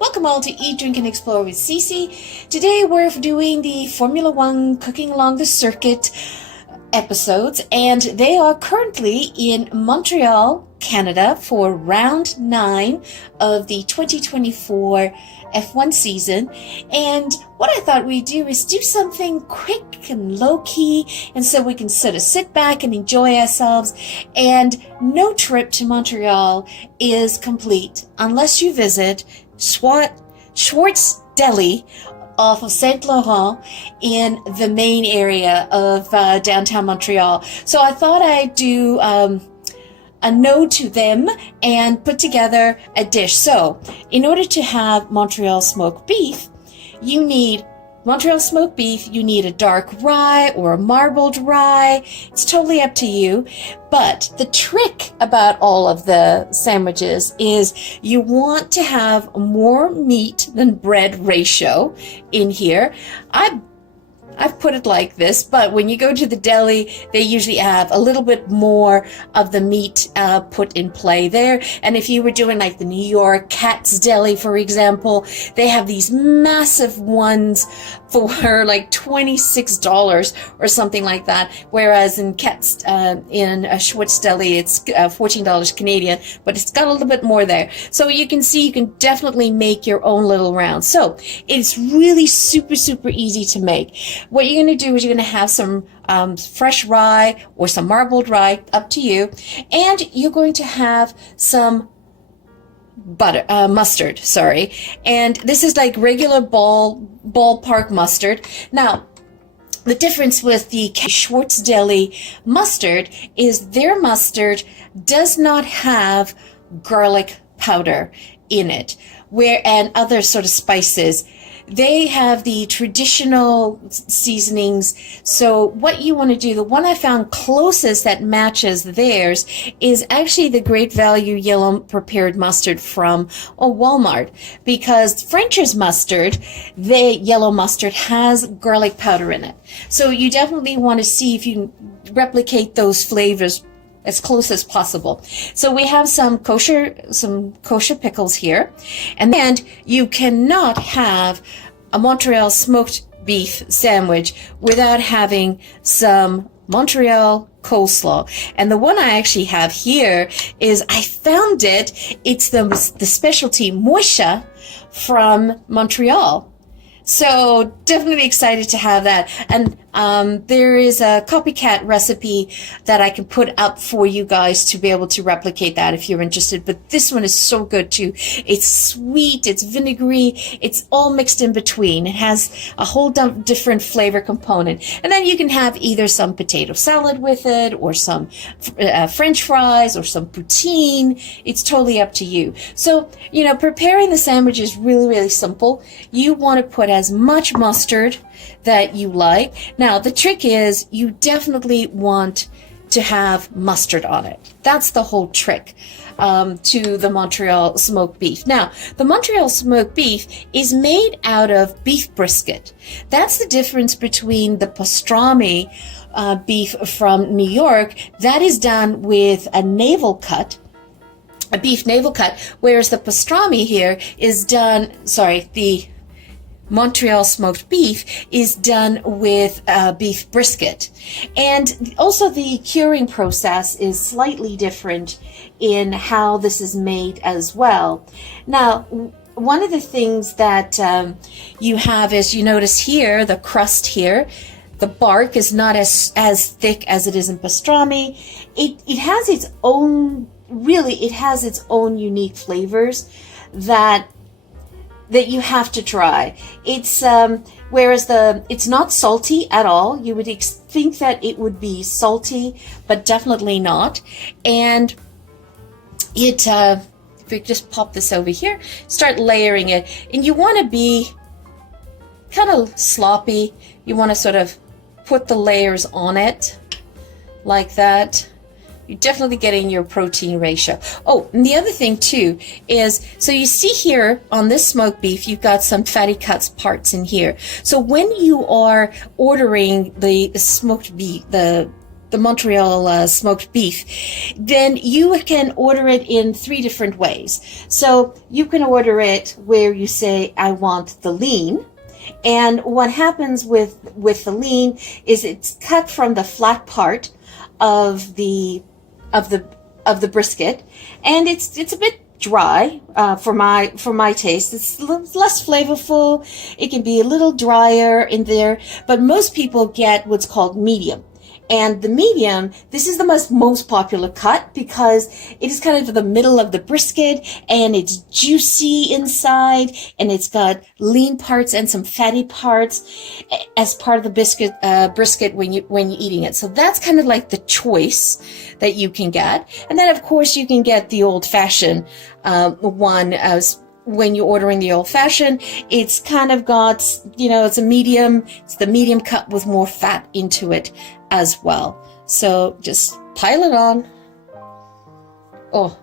Welcome all to Eat, Drink, and Explore with Cece. Today we're doing the Formula One Cooking Along the Circuit episodes, and they are currently in Montreal, Canada for round 9 of the 2024 F1 season. And what I thought we'd do is do something quick and low-key, and so we can sort of sit back and enjoy ourselves. And no trip to Montreal is complete unless you visit Schwartz Deli off of Saint Laurent in the main area of downtown Montreal. So I thought I'd do a nod to them and put together a dish. So in order to have Montreal smoked beef, you need Montreal smoked beef, you need a dark rye or a marbled rye. It's totally up to you. But the trick about all of the sandwiches is you want to have more meat than bread ratio in here. I've put it like this, but when you go to the deli, they usually have a little bit more of the meat put in play there. And if you were doing like the New York Cat's Deli, for example, they have these massive ones for like $26 or something like that. Whereas in in Schwartz Deli, it's $14 Canadian, but it's got a little bit more there. So you can see you can definitely make your own little rounds. So it's really super, super easy to make. What you're going to do is you're going to have some fresh rye or some marbled rye, up to you, and you're going to have some mustard, and this is like regular ballpark mustard. Now, the difference with the Schwartz Deli mustard is their mustard does not have garlic powder in it, and other sort of spices. They have the traditional seasonings. So what you want to do, the one I found closest that matches theirs is actually the Great Value Yellow Prepared Mustard from Walmart, because French's mustard, the yellow mustard, has garlic powder in it. So you definitely want to see if you can replicate those flavors as close as possible. So we have some kosher pickles here, and you cannot have a Montreal smoked beef sandwich without having some Montreal coleslaw. And the one I actually have here is, I found it's the specialty Moishe from Montreal. So definitely excited to have that. And there is a copycat recipe that I can put up for you guys to be able to replicate that if you're interested. But this one is so good too. It's sweet, it's vinegary, it's all mixed in between. It has a whole different flavor component. And then you can have either some potato salad with it, or some French fries, or some poutine. It's totally up to you. So, preparing the sandwich is really, really simple. You want to put as much mustard that you like. Now, the trick is you definitely want to have mustard on it. That's the whole trick to the Montreal smoked beef. Now, the Montreal smoked beef is made out of beef brisket. That's the difference between the pastrami beef from New York. That is done with a beef navel cut, whereas the pastrami here is done, the Montreal smoked beef is done with beef brisket. And also the curing process is slightly different in how this is made as well. Now, one of the things that you have is, you notice here, the crust here, the bark is not as thick as it is in pastrami. It has its own, it has its own unique flavors that you have to try. It's whereas it's not salty at all. You would think that it would be salty, but definitely not. And if we just pop this over here, start layering it, and you want to be kind of sloppy. You want to sort of put the layers on it like that. You're definitely getting your protein ratio. Oh, and the other thing too is, so you see here on this smoked beef, you've got some fatty cuts parts in here. So when you are ordering the smoked beef, the the Montreal smoked beef, then you can order it in 3 different ways. So you can order it where you say, I want the lean. And what happens with the lean is it's cut from the flat part of the brisket, and it's a bit dry for my taste. It's less flavorful. It can be a little drier in there, but most people get what's called medium. And the medium, this is the most popular cut because it is kind of the middle of the brisket, and it's juicy inside, and it's got lean parts and some fatty parts as part of the brisket when you're eating it. So that's kind of like the choice that you can get. And then of course you can get the old-fashioned one as when you're ordering the old-fashioned. It's kind of got, it's the medium cut with more fat into it as well. So just pile it on. Oh,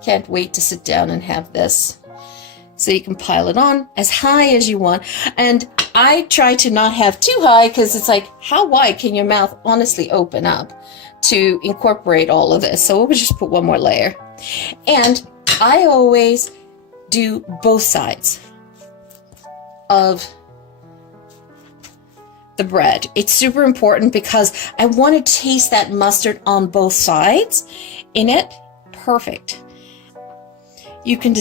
can't wait to sit down and have this. So you can pile it on as high as you want. And I try to not have too high because it's like, how wide can your mouth honestly open up to incorporate all of this? So we'll just put one more layer. And I always do both sides of the bread. It's super important because I want to taste that mustard on both sides in it. Perfect. You can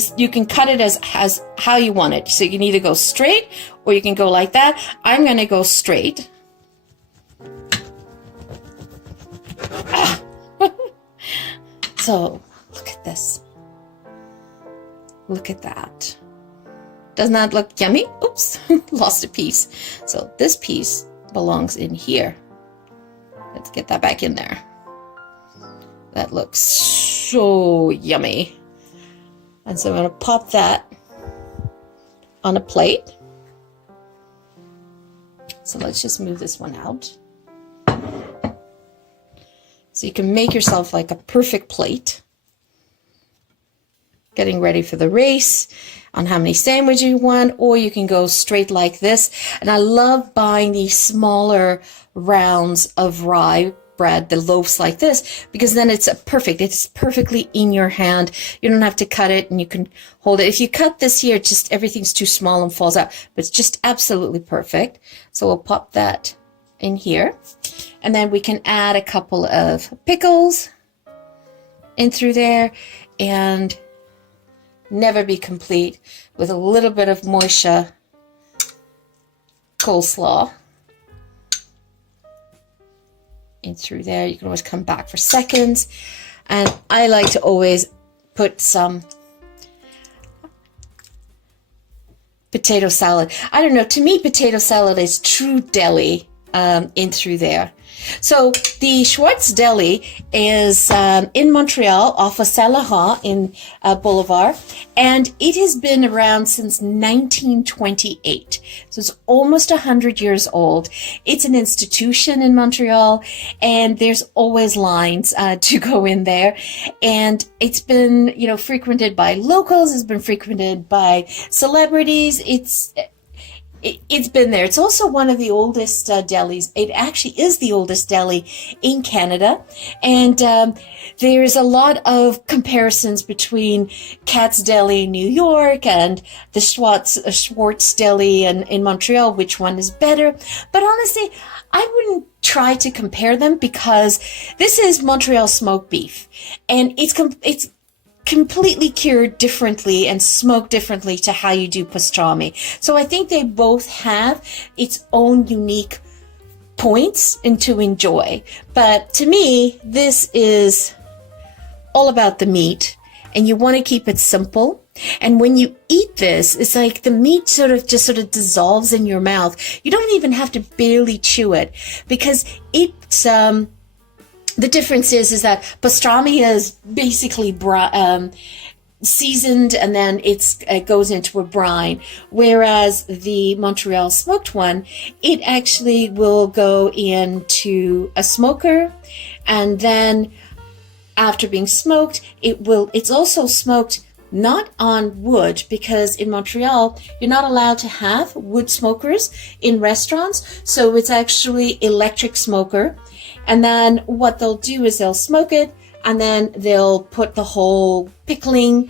cut it as how you want it. So you can either go straight or you can go like that. I'm going to go straight. So look at this. Look at that. Doesn't that look yummy? Oops, lost a piece. So this piece belongs in here. Let's get that back in there. That looks so yummy. And so I'm going to pop that on a plate. So let's just move this one out. So you can make yourself like a perfect plate. Getting ready for the race on how many sandwiches you want, or you can go straight like this. And I love buying these smaller rounds of rye bread, the loaves like this, because then it's perfectly in your hand. You don't have to cut it, and you can hold it. If you cut this here, just everything's too small and falls out, but it's just absolutely perfect. So we'll pop that in here, and then we can add a couple of pickles in through there, and never be complete with a little bit of Moishe coleslaw in through there. You can always come back for seconds, and I like to always put some potato salad. I don't know, to me potato salad is true deli in through there. So the Schwartz Deli is in Montreal off of Saint Laurent in Boulevard, and it has been around since 1928. So it's almost 100 years old. It's an institution in Montreal, and there's always lines to go in there. And it's been, frequented by locals. It's been frequented by celebrities. It's been there. It's also one of the oldest delis. It actually is the oldest deli in Canada. And there's a lot of comparisons between Katz Deli in New York and the Schwartz Deli in Montreal, which one is better. But honestly, I wouldn't try to compare them because this is Montreal smoked beef. And it's completely cured differently and smoked differently to how you do pastrami. So I think they both have its own unique points and to enjoy. But to me, this is all about the meat, and you want to keep it simple. And when you eat this, it's like the meat sort of dissolves in your mouth. You don't even have to barely chew it because it's the difference is that pastrami is basically seasoned, and then it goes into a brine, whereas the Montreal smoked one, it actually will go into a smoker, and then after being smoked, it's also smoked not on wood, because in Montreal you're not allowed to have wood smokers in restaurants, so it's actually electric smoker. And then what they'll do is they'll smoke it, and then they'll put the whole pickling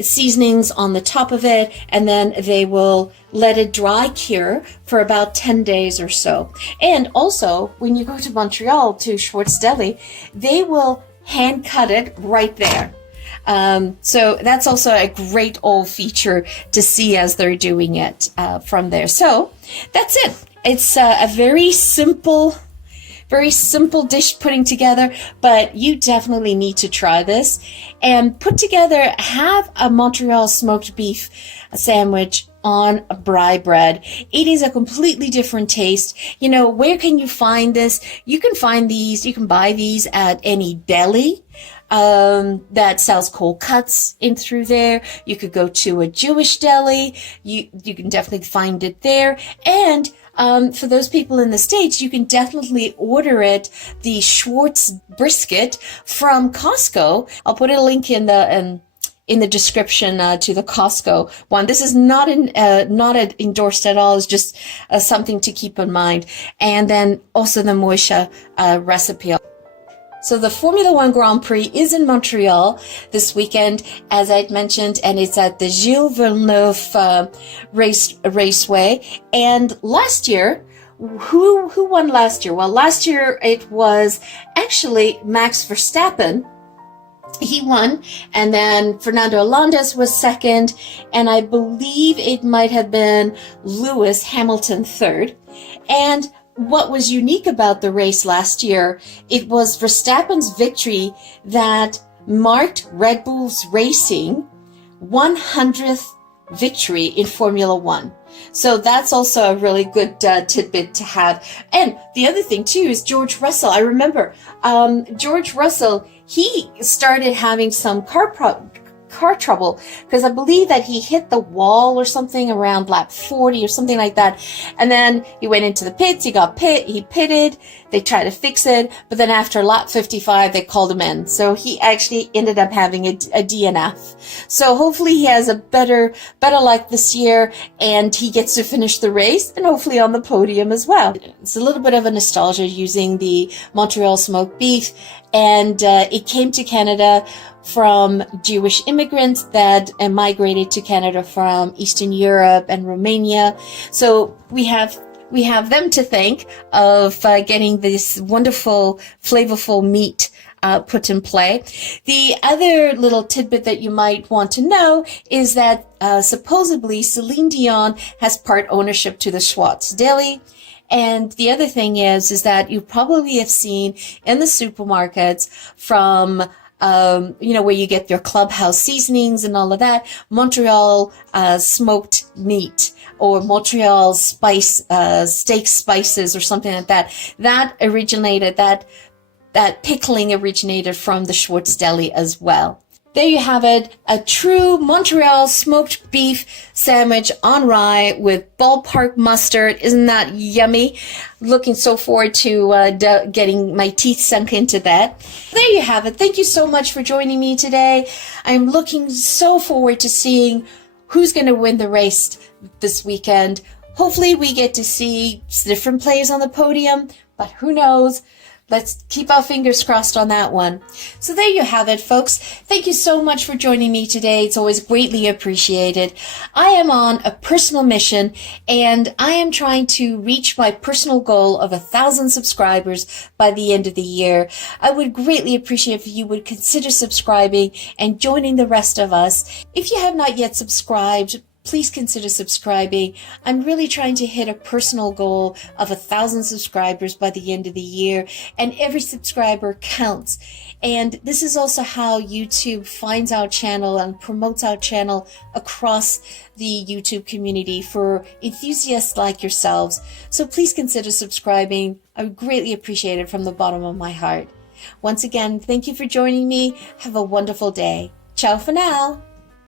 seasonings on the top of it, and then they will let it dry cure for about 10 days or so. And also, when you go to Montreal to Schwartz Deli, they will hand cut it right there. So that's also a great old feature to see as they're doing it from there. So that's it. It's a very simple dish putting together, but you definitely need to try this and put together, have a Montreal smoked beef sandwich on rye bread. It is a completely different taste. You know, where can you find this? You can find these, you can buy these at any deli that sells cold cuts in through there. You could go to a Jewish deli. You can definitely find it there. And for those people in the States, you can definitely order it, the Schwartz brisket from Costco. I'll put a link in the description to the Costco one. This is not endorsed at all. It's just something to keep in mind. And then also the Moishe recipe. So the Formula One Grand Prix is in Montreal this weekend, as I'd mentioned, and it's at the Gilles Villeneuve Raceway. And last year, who won last year? Well, last year it was actually Max Verstappen. He won, and then Fernando Alonso was second, and I believe it might have been Lewis Hamilton third. And what was unique about the race last year, it was Verstappen's victory that marked Red Bull's racing 100th victory in Formula One. So that's also a really good tidbit to have. And the other thing too is George Russell. I remember George Russell, he started having some car trouble because I believe that he hit the wall or something around lap 40 or something like that. And then he went into the pits, he pitted, they tried to fix it, but then after lap 55, they called him in. So he actually ended up having a DNF. So hopefully he has a better luck this year, and he gets to finish the race and hopefully on the podium as well. It's a little bit of a nostalgia using the Montreal Smoked Beef, and it came to Canada from Jewish immigrants that migrated to Canada from Eastern Europe and Romania. So we have them to thank of getting this wonderful, flavorful meat put in play. The other little tidbit that you might want to know is that supposedly Celine Dion has part ownership to the Schwartz Deli. And the other thing is that you probably have seen in the supermarkets from where you get your clubhouse seasonings and all of that, Montreal smoked meat or Montreal spice, steak spices or something like that. That pickling originated from the Schwartz Deli as well. There you have it, a true Montreal smoked beef sandwich on rye with ballpark mustard. Isn't that yummy? Looking so forward to getting my teeth sunk into that. There you have it. Thank you so much for joining me today. I'm looking so forward to seeing who's going to win the race this weekend. Hopefully we get to see different players on the podium, but who knows? Let's keep our fingers crossed on that one. So there you have it, folks. Thank you so much for joining me today. It's always greatly appreciated. I am on a personal mission, and I am trying to reach my personal goal of 1,000 subscribers by the end of the year. I would greatly appreciate if you would consider subscribing and joining the rest of us. If you have not yet subscribed, please consider subscribing. I'm really trying to hit a personal goal of 1,000 subscribers by the end of the year, and every subscriber counts. And this is also how YouTube finds our channel and promotes our channel across the YouTube community for enthusiasts like yourselves. So please consider subscribing. I would greatly appreciate it from the bottom of my heart. Once again, thank you for joining me. Have a wonderful day. Ciao for now.